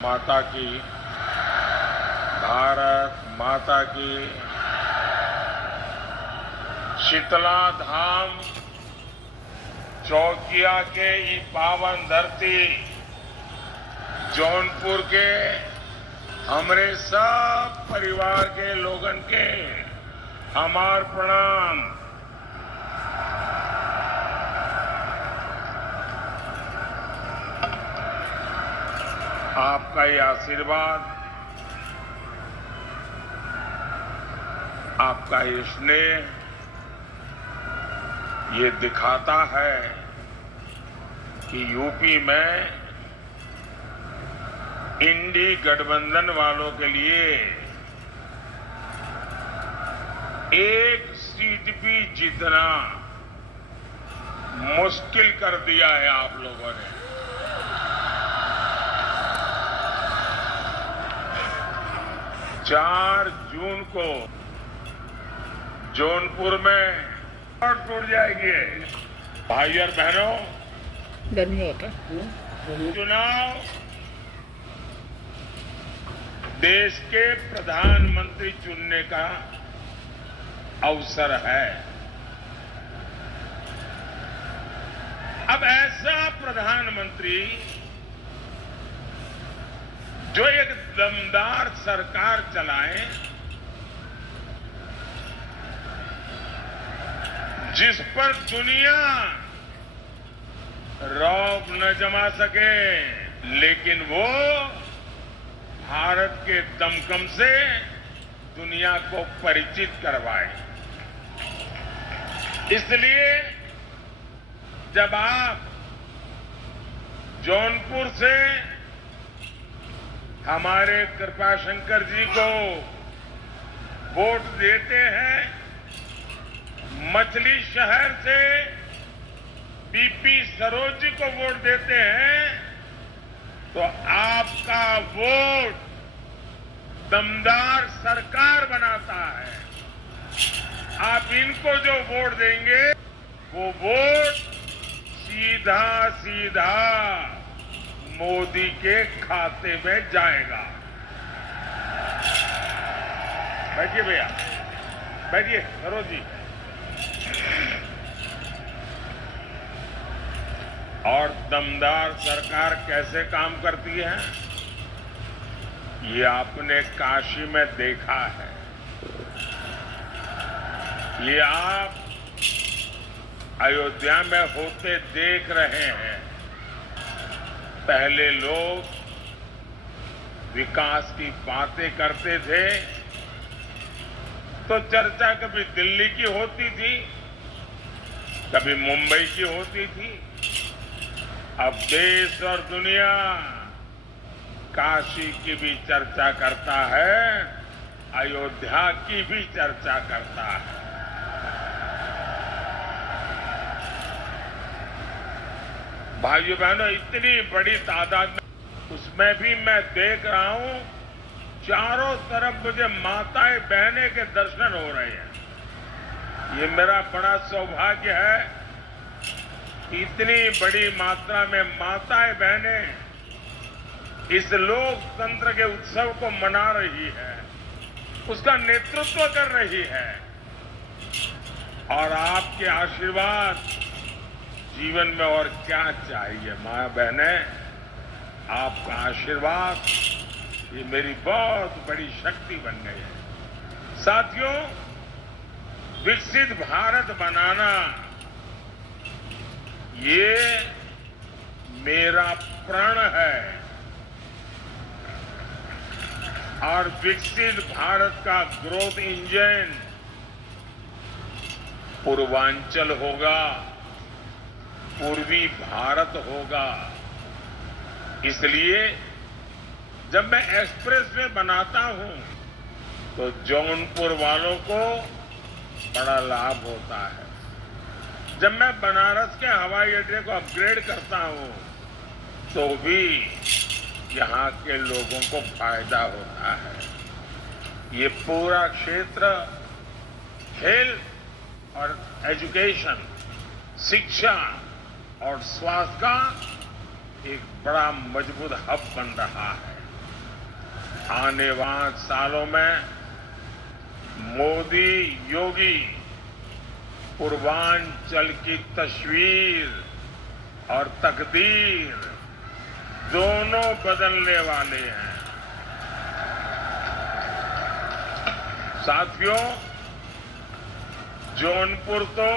माता की, भारत माता की। शीतला धाम चौकिया के ये पावन धरती जौनपुर के हमरे सब परिवार के लोगन के हमार प्रणाम। आपका ये आशीर्वाद, आपका ये स्नेह ये दिखाता है कि यूपी में इंडी गठबंधन वालों के लिए एक सीट भी जीतना मुश्किल कर दिया है आप लोगों ने। 4 जून को जौनपुर में टूट जाएगी। भाई और बहनों, चुनाव देश के प्रधानमंत्री चुनने का अवसर है। अब ऐसा प्रधानमंत्री जो एक दमदार सरकार चलाए, जिस पर दुनिया रौब न जमा सके, लेकिन वो भारत के दमखम से दुनिया को परिचित करवाए। इसलिए जब आप जौनपुर से हमारे कृपाशंकर जी को वोट देते हैं, मछली शहर से बीपी सरोज जी को वोट देते हैं, तो आपका वोट दमदार सरकार बनाता है। आप इनको जो वोट देंगे वो वोट सीधा सीधा मोदी के खाते में जाएगा। बैठिए भैया, बैठिए सरोज जी। और दमदार सरकार कैसे काम करती है ये आपने काशी में देखा है। ये आप अयोध्या में होते देख रहे हैं। पहले लोग विकास की बातें करते थे तो चर्चा कभी दिल्ली की होती थी, कभी मुंबई की होती थी। अब देश और दुनिया काशी की भी चर्चा करता है, अयोध्या की भी चर्चा करता है। भाइयों बहनों, इतनी बड़ी तादाद में, उसमें भी मैं देख रहा हूं चारों तरफ मुझे माताएं बहनें के दर्शन हो रहे हैं। ये मेरा बड़ा सौभाग्य है। इतनी बड़ी मात्रा में माताएं बहनें इस लोकतंत्र के उत्सव को मना रही है, उसका नेतृत्व कर रही है। और आपके आशीर्वाद, जीवन में और क्या चाहिए। मां बहनें, आपका आशीर्वाद ये मेरी बहुत बड़ी शक्ति बन गई है। साथियों, विकसित भारत बनाना ये मेरा प्रण है। और विकसित भारत का ग्रोथ इंजन पूर्वांचल होगा, पूर्वी भारत होगा। इसलिए जब मैं एक्सप्रेसवे बनाता हूं तो जौनपुर वालों को बड़ा लाभ होता है। जब मैं बनारस के हवाई अड्डे को अपग्रेड करता हूं तो भी यहां के लोगों को फायदा होता है। ये पूरा क्षेत्र हेल्थ और एजुकेशन, शिक्षा और स्वास्थ्य का एक बड़ा मजबूत हब बन रहा है। आने वाले सालों में मोदी योगी पूर्वांचल की तस्वीर और तकदीर दोनों बदलने वाले हैं। साथियों, जौनपुर तो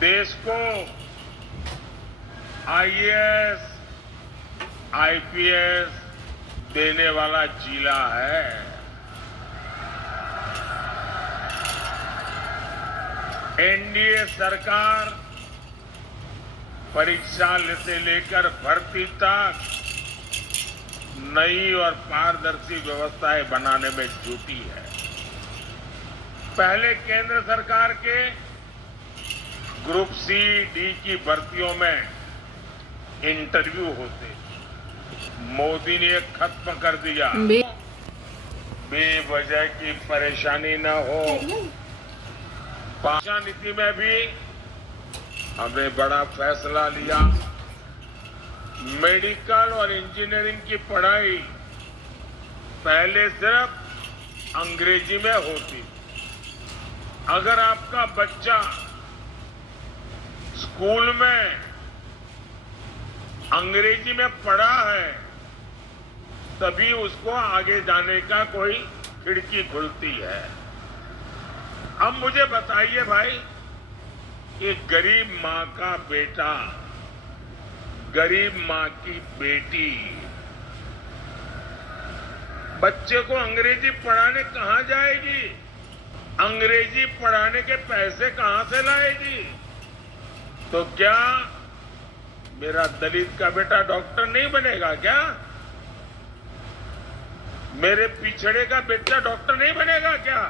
देश को आईएएस, आईपीएस देने वाला जिला है। एनडीए सरकार परीक्षा से लेकर भर्ती तक नई और पारदर्शी व्यवस्थाएं बनाने में जुटी है। पहले केंद्र सरकार के ग्रुप सी, डी की भर्तियों में इंटरव्यू होते, मोदी ने खत्म कर दिया। बेवजह की परेशानी न हो। शिक्षा नीति में भी हमने बड़ा फैसला लिया। मेडिकल और इंजीनियरिंग की पढ़ाई पहले सिर्फ अंग्रेजी में होती। अगर आपका बच्चा स्कूल में अंग्रेजी में पढ़ा है तभी उसको आगे जाने का कोई खिड़की खुलती है। अब मुझे बताइए भाई कि गरीब मां का बेटा, गरीब मां की बेटी बच्चे को अंग्रेजी पढ़ाने कहां जाएगी? अंग्रेजी पढ़ाने के पैसे कहां से लाएगी? तो क्या मेरा दलित का बेटा डॉक्टर नहीं बनेगा क्या? मेरे पिछड़े का बेटा डॉक्टर नहीं बनेगा क्या?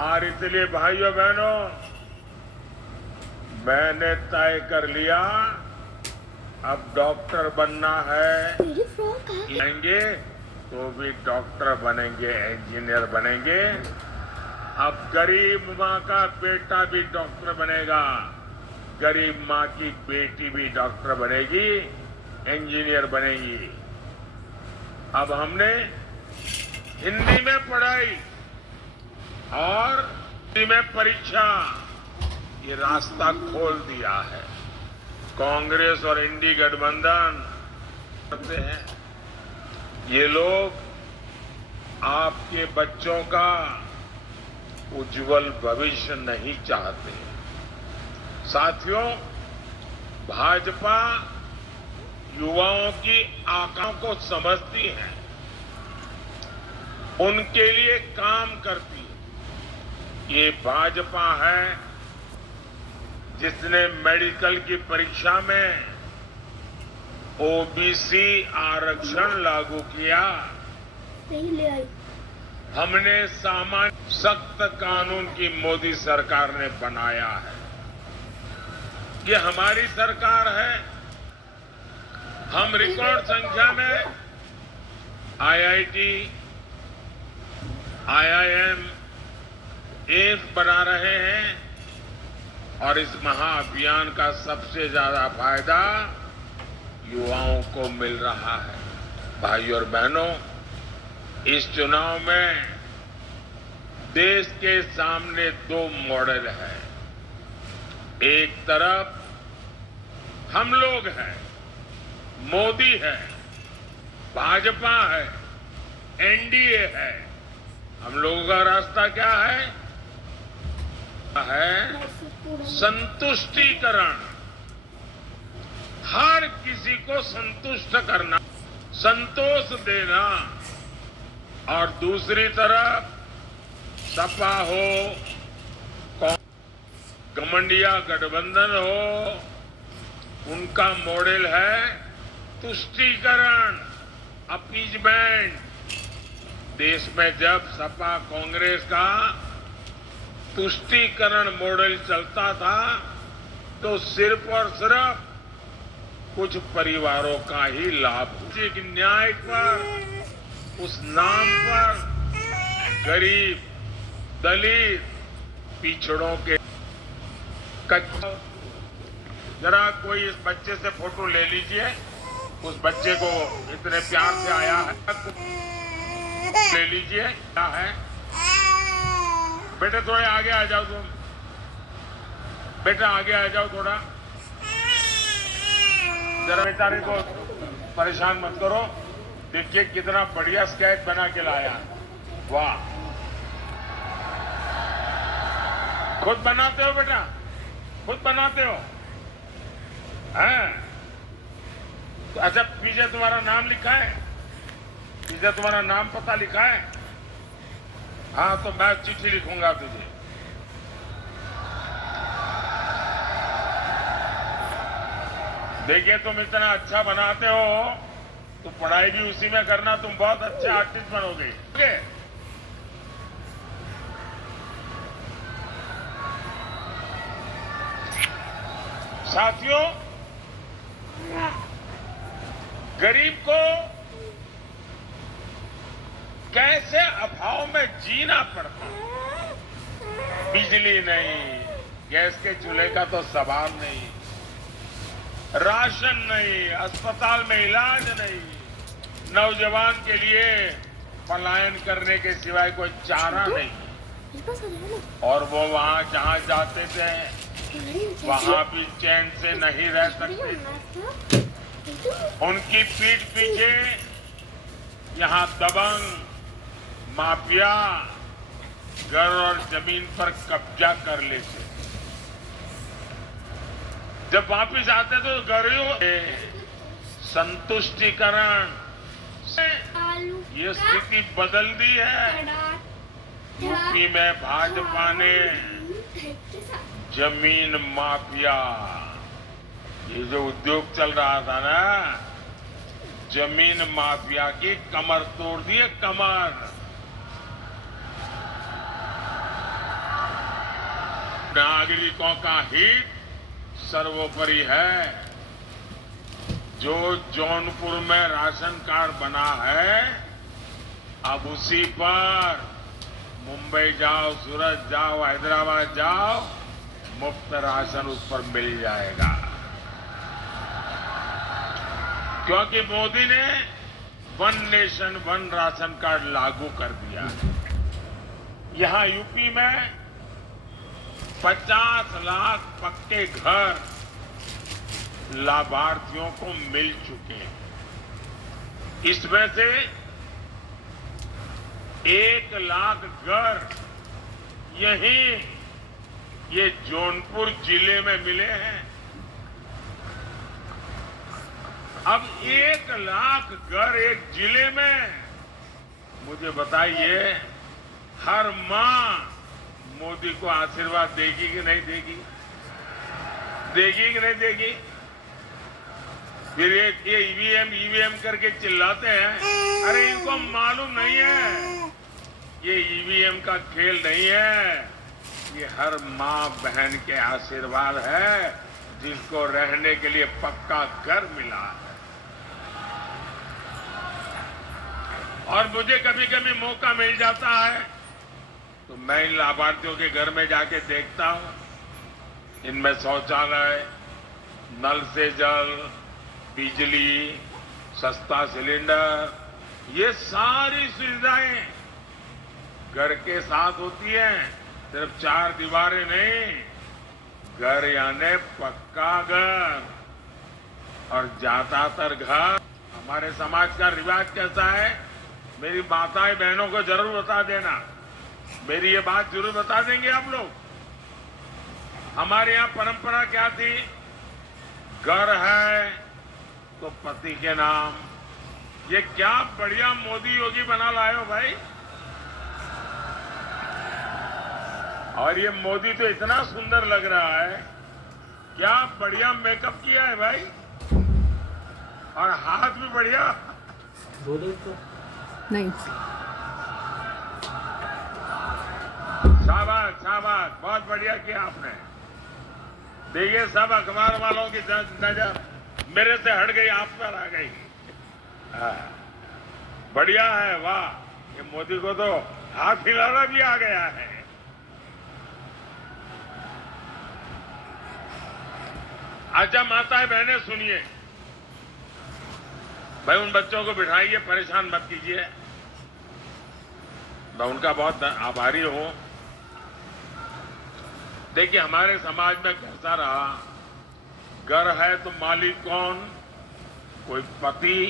और इसलिए भाइयों बहनों, मैंने तय कर लिया अब डॉक्टर बनना है। लेंगे तो भी डॉक्टर बनेंगे, इंजीनियर बनेंगे। अब गरीब मां का बेटा भी डॉक्टर बनेगा, गरीब मां की बेटी भी डॉक्टर बनेगी, इंजीनियर बनेगी। अब हमने हिंदी में पढ़ाई और हिंदी में परीक्षा, ये रास्ता खोल दिया है। कांग्रेस और इंडी गठबंधन करते हैं, ये लोग आपके बच्चों का उज्जवल भविष्य नहीं चाहते। साथियों, भाजपा युवाओं की आकांक्षाओं को समझती है, उनके लिए काम करती है। ये भाजपा है जिसने मेडिकल की परीक्षा में ओबीसी आरक्षण लागू किया। हमने सामान्य सख्त कानून की मोदी सरकार ने बनाया है। ये हमारी सरकार है। हम रिकॉर्ड संख्या में आईआईटी, आईआईएम, एम्स बना रहे हैं और इस महाअभियान का सबसे ज्यादा फायदा युवाओं को मिल रहा है। भाइयों और बहनों, इस चुनाव में देश के सामने दो मॉडल हैं। एक तरफ हम लोग हैं, मोदी है, भाजपा है, एनडीए है। हम लोगों का रास्ता क्या है संतुष्टिकरण। हर किसी को संतुष्ट करना, संतोष देना। और दूसरी तरफ सपा हो, गठबंधन गठबंधन हो, उनका मॉडल है तुष्टीकरण, अपीजमेंट। देश में जब सपा कांग्रेस का तुष्टीकरण मॉडल चलता था तो सिर्फ और सिर्फ कुछ परिवारों का ही लाभ। न्याय पर, उस नाम पर गरीब, दलित, पिछड़ों के जरा कोई इस बच्चे से फोटो ले लीजिए। उस बच्चे को इतने प्यार से आया है, ले लीजिए। क्या है बेटे, थोड़े आगे आ जाओ तुम, बेटा आगे आ जाओ थोड़ा, जरा बेचारे को परेशान मत करो। देखिए कितना बढ़िया स्केच बना के लाया, वाह। खुद बनाते हो बेटा, खुद बनाते हो? हैं? अच्छा, पीछे तुम्हारा नाम लिखा है? पीछे तुम्हारा नाम पता लिखा है? हाँ, तो मैं चिट्ठी लिखूंगा तुझे। देखिए तुम इतना अच्छा बनाते हो तो पढ़ाई भी उसी में करना, तुम बहुत अच्छे आर्टिस्ट बनोगे। साथियों, गरीब को कैसे अभाव में जीना पड़ता, बिजली नहीं, गैस के चूल्हे का तो सवाल नहीं, राशन नहीं, अस्पताल में इलाज नहीं, नौजवान के लिए पलायन करने के सिवाय कोई चारा नहीं। और वो वहां जहां जाते थे वहां भी चैन से नहीं रह सकते। उनकी पीठ पीछे यहां दबंग माफिया घर और जमीन पर कब्जा कर लेते। जब वापिस आते तो गरीबों के संतुष्टिकरण से ये स्थिति बदल दी है। यूपी में भाजपा ने जमीन माफिया, ये जो उद्योग चल रहा था ना, जमीन माफिया की कमर तोड़ दी है, कमर। नागरिकों का हित सर्वोपरि है। जो जौनपुर में राशन कार्ड बना है, अब उसी पर मुंबई जाओ, सूरत जाओ, हैदराबाद जाओ, मुफ्त राशन उस पर मिल जाएगा। क्योंकि मोदी ने one nation one ration card लागू कर दिया। यहां यूपी में 50 लाख पक्के घर लाभार्थियों को मिल चुके हैं। इसमें से 1 लाख घर यहीं ये जौनपुर जिले में मिले हैं। अब 1 लाख घर एक जिले में, मुझे बताइए हर मां मोदी को आशीर्वाद देगी कि नहीं देगी? देगी कि नहीं देगी? फिर ये ईवीएम करके चिल्लाते हैं, अरे इनको मालूम नहीं है ये ईवीएम का खेल नहीं है, ये हर मां बहन के आशीर्वाद है जिसको रहने के लिए पक्का घर मिला है। और मुझे कभी कभी मौका मिल जाता है तो मैं इन लाभार्थियों के घर में जाके देखता हूं। इनमें शौचालय, नल से जल, बिजली, सस्ता सिलेंडर, ये सारी सुविधाएं घर के साथ होती हैं। सिर्फ 4 दीवारें नहीं, घर यानी पक्का घर। और ज्यादातर घर, हमारे समाज का रिवाज कैसा है, मेरी माताएं बहनों को जरूर बता देना, मेरी ये बात जरूर बता देंगे आप लोग। हमारे यहां परंपरा क्या थी, घर है तो पति के नाम। ये क्या बढ़िया मोदी योगी बना लाए हो भाई। और ये मोदी तो इतना सुंदर लग रहा है, क्या बढ़िया मेकअप किया है भाई, और हाथ भी बढ़िया। नहीं, शाबाश शाबाश, बहुत बढ़िया किया आपने। देखिए सब अखबार वालों की नजर मेरे से हट गई, आप पर आ गई। बढ़िया है, वाह। ये मोदी को तो हाथ हिलाना भी आ गया है। अच्छा माताएं बहनें सुनिए, भाई उन बच्चों को बिठाइए, परेशान मत कीजिए। मैं उनका बहुत आभारी हूं। देखिए हमारे समाज में कैसा रहा, घर है तो मालिक कौन? कोई पति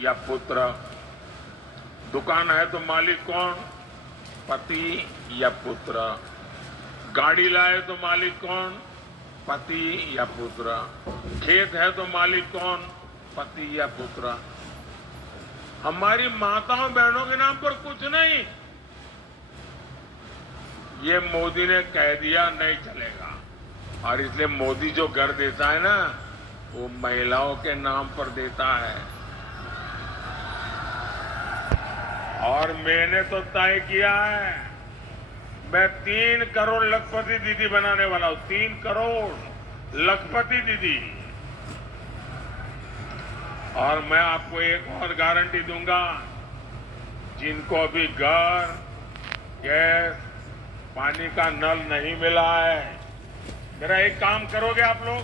या पुत्र। दुकान है तो मालिक कौन? पति या पुत्र। गाड़ी लाए तो मालिक कौन? पति या पुत्र। खेत है तो मालिक कौन? पति या पुत्र। हमारी माताओं बहनों के नाम पर कुछ नहीं। ये मोदी ने कह दिया नहीं चलेगा, और इसलिए मोदी जो घर देता है ना, वो महिलाओं के नाम पर देता है। और मैंने तो तय किया है, मैं 3 करोड़ लखपति दीदी बनाने वाला हूं। 3 करोड़ लखपति दीदी। और मैं आपको एक और गारंटी दूंगा, जिनको अभी घर, गैस, पानी का नल नहीं मिला है, मेरा एक काम करोगे आप लोग?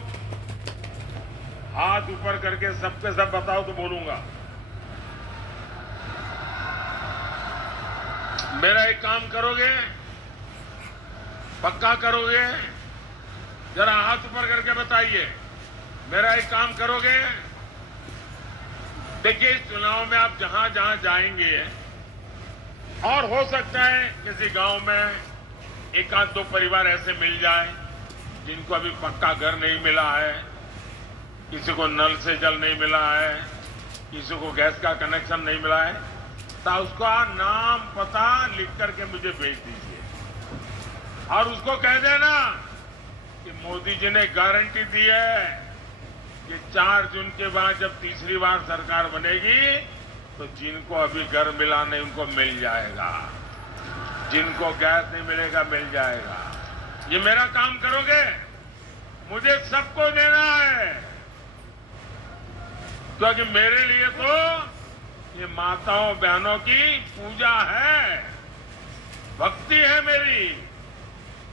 हाथ ऊपर करके सबके सब बताओ तो बोलूंगा। मेरा एक काम करोगे? पक्का करोगे? जरा हाथ ऊपर करके बताइए। मेरा एक काम करोगे? देखिए इस चुनाव में आप जहां जहां जाएंगे, और हो सकता है किसी गांव में एक आध दो परिवार ऐसे मिल जाए जिनको अभी पक्का घर नहीं मिला है, किसी को नल से जल नहीं मिला है, किसी को गैस का कनेक्शन नहीं मिला है, तो उसका नाम पता लिख करके मुझे भेज दीजिए। और उसको कह देना कि मोदी जी ने गारंटी दी है कि 4 जून के बाद जब तीसरी बार सरकार बनेगी तो जिनको अभी घर मिला नहीं उनको मिल जाएगा, जिनको गैस नहीं मिलेगा मिल जाएगा। ये मेरा काम करोगे? मुझे सबको देना है, क्योंकि मेरे लिए तो ये माताओं बहनों की पूजा है, भक्ति है मेरी।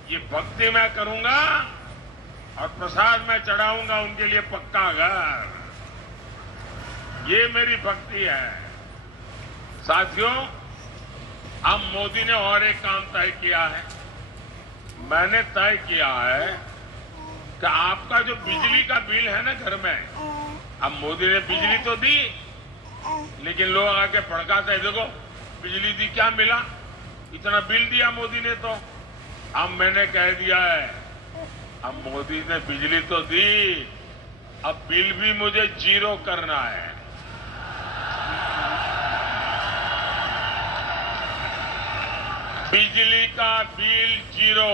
ये भक्ति मैं करूंगा और प्रसाद मैं चढ़ाऊंगा उनके लिए पक्का घर। ये मेरी भक्ति है। साथियों, अब मोदी ने और एक काम तय किया है। मैंने तय किया है कि आपका जो बिजली का बिल है ना घर में, अब मोदी ने बिजली तो दी, लेकिन लोग आके भड़काते हैं, देखो बिजली दी क्या मिला, इतना बिल दिया मोदी ने। तो अब मैंने कह दिया है, अब मोदी ने बिजली तो दी, अब बिल भी मुझे 0 करना है। बिजली का बिल 0।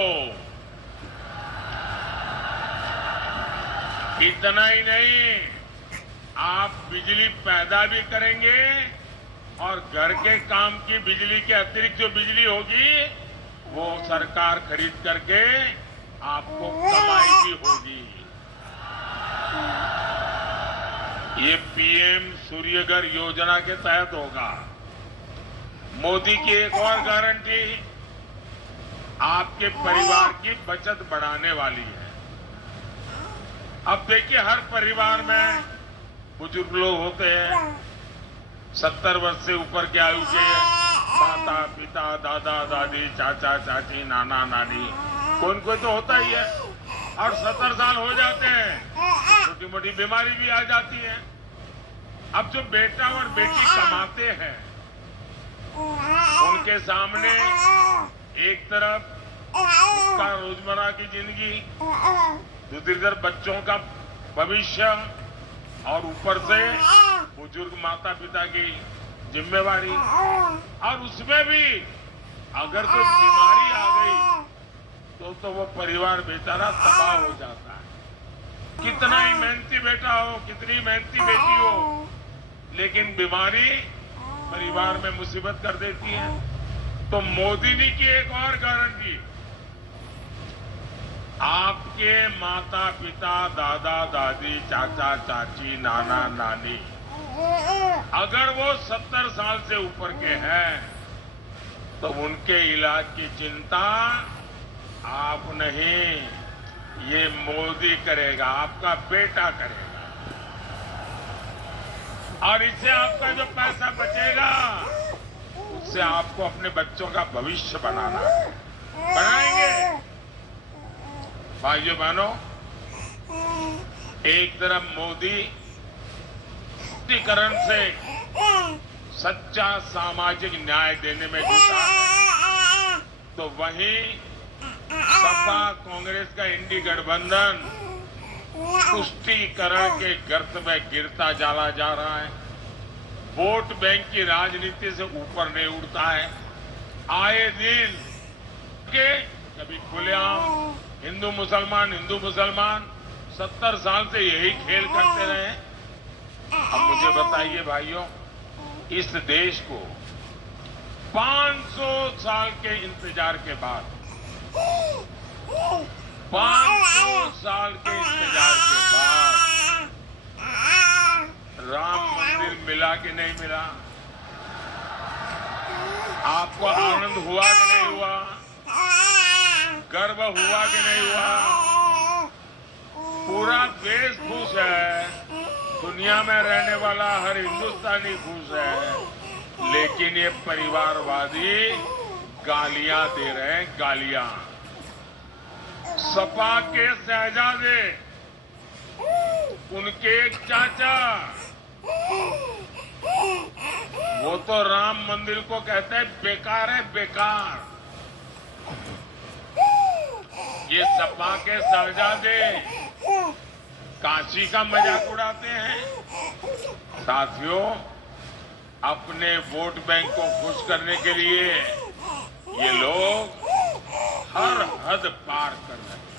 इतना ही नहीं, आप बिजली पैदा भी करेंगे और घर के काम की बिजली के अतिरिक्त जो बिजली होगी वो सरकार खरीद करके आपको कमाई भी होगी। ये पीएम सूर्यघर योजना के तहत होगा। मोदी की एक और गारंटी आपके परिवार की बचत बढ़ाने वाली है। अब देखिए हर परिवार में बुजुर्ग लोग होते हैं, 70 वर्ष से ऊपर के आयु के, माता पिता, दादा दादी, चाचा चाची, नाना नानी, कोई कोई तो होता ही है। और 70 साल हो जाते हैं, छोटी मोटी बीमारी भी आ जाती है। अब जो बेटा और बेटी कमाते हैं, उनके सामने एक तरफ उसका रोजमर्रा की जिंदगी, दूसरी तरफ बच्चों का भविष्य, और ऊपर से बुजुर्ग माता पिता की जिम्मेवारी। और उसमें भी अगर कोई बीमारी आ गई तो वो परिवार बेचारा तबाह हो जाता है। कितना ही मेहनती बेटा हो, कितनी मेहनती बेटी हो, लेकिन बीमारी परिवार में मुसीबत कर देती है। तो मोदी जी की एक और गारंटी, आपके माता पिता, दादा दादी, चाचा चाची, नाना नानी, अगर वो 70 साल से ऊपर के हैं तो उनके इलाज की चिंता आप नहीं, ये मोदी करेगा, आपका बेटा करेगा। और इससे आपका जो पैसा बचेगा उससे आपको अपने बच्चों का भविष्य बनाना है। बनाएंगे। भाइयों बहनों, एक तरफ मोदी तुष्टीकरण से सच्चा सामाजिक न्याय देने में जुटा है, तो वहीं सपा कांग्रेस का इंडी गठबंधन तुष्टीकरण के गर्त में गिरता चला जा रहा है। वोट बैंक की राजनीति से ऊपर नहीं उठता है। आए दिन के कभी खुलेआम हिंदू मुसलमान 70 साल से यही खेल करते रहे। अब मुझे बताइए भाइयों, इस देश को 500 साल के इंतजार के बाद 500 साल के इंतजार के बाद राम मंदिर मिला कि नहीं मिला? आपको आनंद हुआ कि नहीं हुआ? गर्व हुआ कि नहीं हुआ? पूरा देश खुश है, दुनिया में रहने वाला हर हिंदुस्तानी खुश है, लेकिन ये परिवारवादी गालियां दे रहे हैं, गालियां। सपा के शहजादे, उनके एक चाचा, वो तो राम मंदिर को कहते हैं बेकार है, बेकार। ये सपा के शहजादे काशी का मजाक उड़ाते हैं। साथियों, अपने वोट बैंक को खुश करने के लिए ये लोग हर हद पार कर रहे हैं।